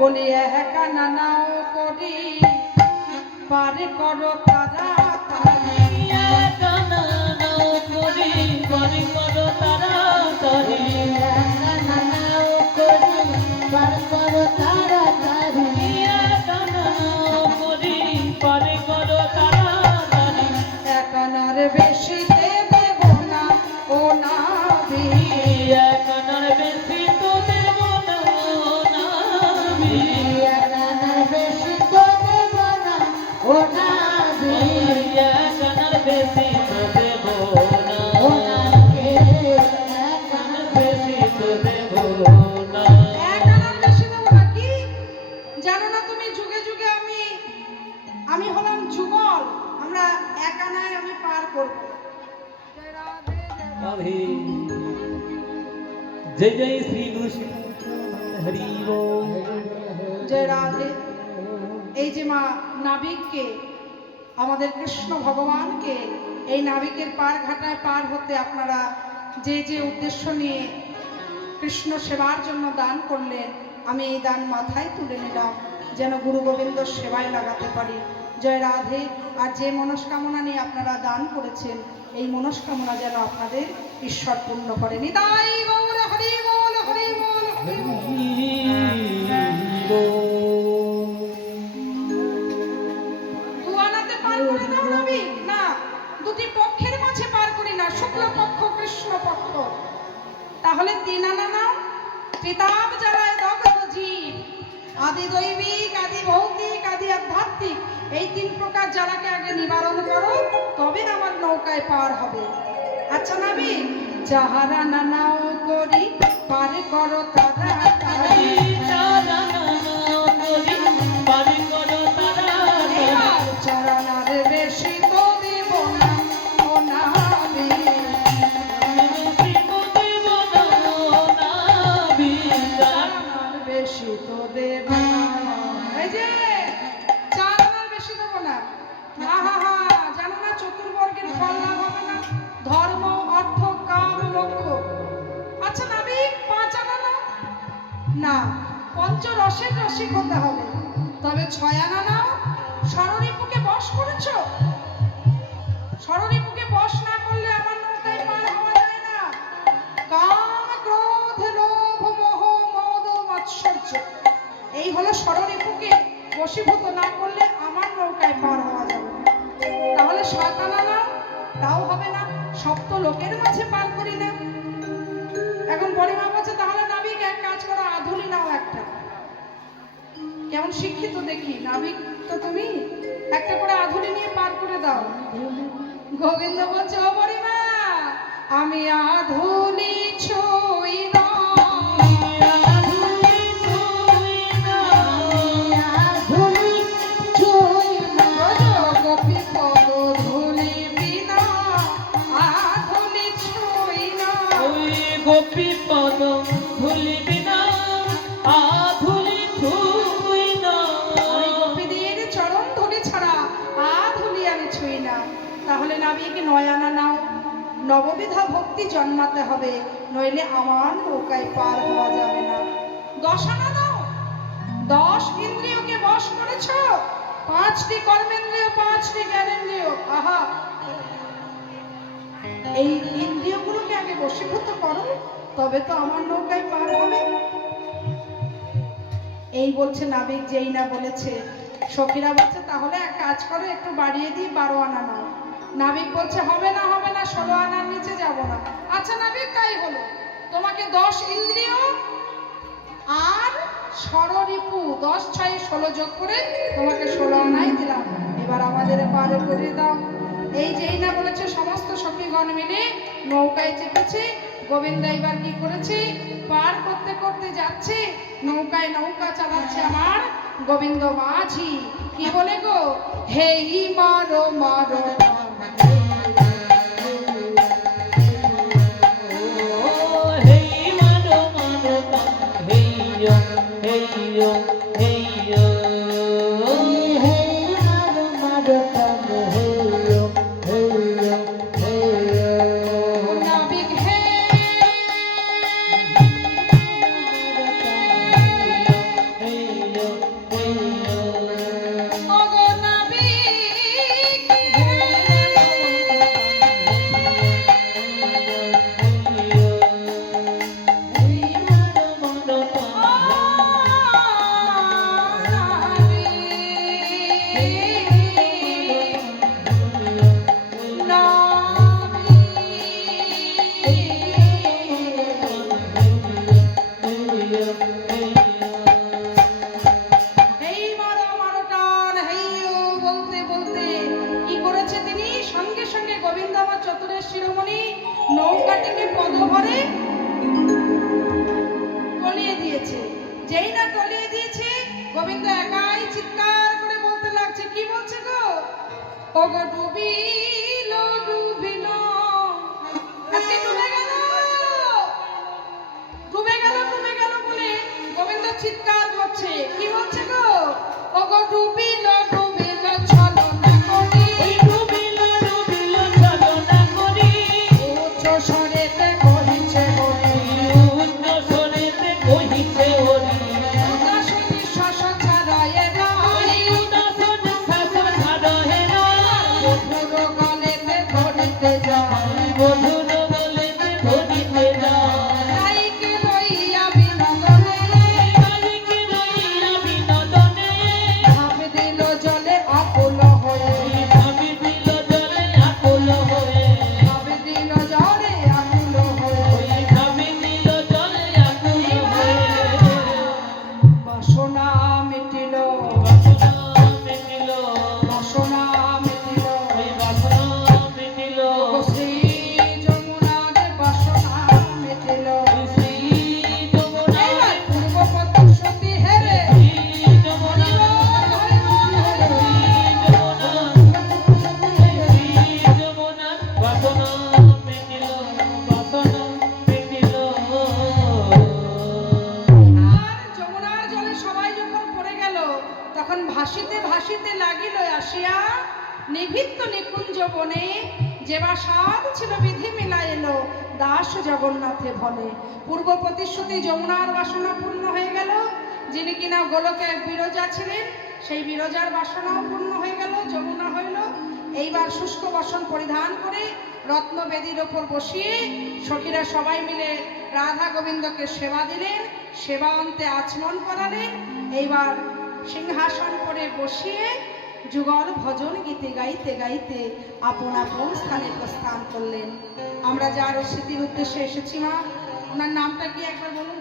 বলি একা নানাও করি পারে করো তারা जय जय श्री गुरु हरि ओम जय राधे এই যে মা নাবিককে, আমাদের কৃষ্ণ ভগবানকে, এই নাবিকের পার ঘাটায় পার হতে আপনারা যে যে উদ্দেশ্য নিয়ে কৃষ্ণ সেবার জন্য দান করলেন, আমি এই দান মাথায় তুলে নিলাম, যেন গুরু গোবিন্দ সেবায় লাগাতে পারি। জয় রাধে। আর যে মনস্কামনা নিয়ে আপনারা দান করেছেন, এই মনস্কামনা যেন আপনাদের ঈশ্বর পূর্ণ করে নিতাই হরি বল হরি বল হরি বল। তাহলে তিন আনা নাও। পিতাম জ্বালায় দগ্ধ জীব, আদি দৈবিক, আদি ভৌতিক, আদি আধ্যাত্মিক, এই তিন প্রকার জ্বালাকে আগে নিবারণ করো, তবে আমার নৌকায় পার হবে। আচ্ছা নাবি, যাহারা নানাও করি, পার করো তারা। রসের রসিক হতে হবে। তবে ছয় আনা নাও স্মরণীপুকে বশ করেছ? স্মরণীপুকে বশ না করলে আমার নৌকায় পার হওয়া যায় না। কাম ক্রোধ লোভ মোহ মদ মাৎসর্য। এই হলো স্মরণীপুকে বশীভূত না করলে আমার নৌকায় পার হওয়া যাবে তাহলে সাত আনা নাও, তাও হবে না। সপ্ত লোকের মাঝে পার করি না। এখন পরিমা বলছে তাহলে নাবিক এক কাজ করো আধুলি নাও একটা কেমন শিক্ষিত দেখি? নাবিক তো তুমি? একটা করে আধুলি নিয়ে পার করে দাও। গোবিন্দ বলছে ও পরিমা আমি আধুলি ছুই না। আধুলি নববিধা ভক্তি জন্মাতে হবে, নইলে আমার নৌকায় পার হওয়া যাবে না। দশ আনা দাও। দশ ইন্দ্রিয়কে বশ করেছ, পাঁচটি কর্মেন্দ্রিয়, পাঁচটি জ্ঞানেন্দ্রিয়। আহা! এই ইন্দ্রিয়গুলোকে আগে বশীভূত করো, তবে তো আমার নৌকায় পার হবে। এই বলছে নাবিক, যেই না বলেছে। সখীরা বলছে, তাহলে এক কাজ করো, একটু বাড়িয়ে দিই বারো আনা নাও। নাবিক বলছে, হবে না হবে না, ষোলো আনার নিচে যাব না। আচ্ছা নাবিক, তাই হলো। তোমাকে দশ ইন্দ্রিয় আর ষড়রিপু দশ, ছয়, ষোলো যোগ করে তোমাকে ষোলো আনাই দিলাম। এবার আমাদের পারে করে দাও। এই যেই না বলেছে, সমস্ত সখীগণ মিলে নৌকায় চেপেছে। গোবিন্দ এবার কি করেছে? পার করতে করতে যাচ্ছে। নৌকায় নৌকা চালাচ্ছে আমার গোবিন্দ মাঝি। কি বলে গো? হেই মারো মারো। যেই না তলিয়ে দিয়েছে, গোবিন্দ একাই চিৎকার করে বলতে লাগছে, কি বলছে গো? ও গো ডুবিল ডুবিল। আজকে ডুবে গেল। ডুবে গেল ডুবে গেল বলে গোবিন্দ চিৎকার করছে। কি বলছে গো? ও গো ভাসিতে ভাসিতে লাগিল আসিয়া, নিভিত্ত নিকুঞ্জ বনে যেবা সাধ ছিল বিধি মিলা এলো দাস জগন্নাথে বলে পূর্ব প্রতিশ্রুতি যমুনার বাসনা পূর্ণ হয়ে গেল, যিনি কিনা গোলকে এক বিরজা ছিলেন, সেই বিরজার বাসনাও পূর্ণ হয়ে গেল, যমুনা হইল। এইবার শুষ্ক বাসন পরিধান করে রত্নবেদীর ওপর বসিয়ে সখীরা সবাই মিলে রাধা গোবিন্দকে সেবা দিলেন, সেবা অন্তে আচমন করালেন। এইবার সিংহাসন করে বসিয়ে যুগল ভজন গীতে গাইতে গাইতে আপন আপন স্থানে প্রস্থান করলেন। আমরা যার স্মৃতির উদ্দেশ্যে এসেছি মা, ওনার নামটা কি একবার বলুন?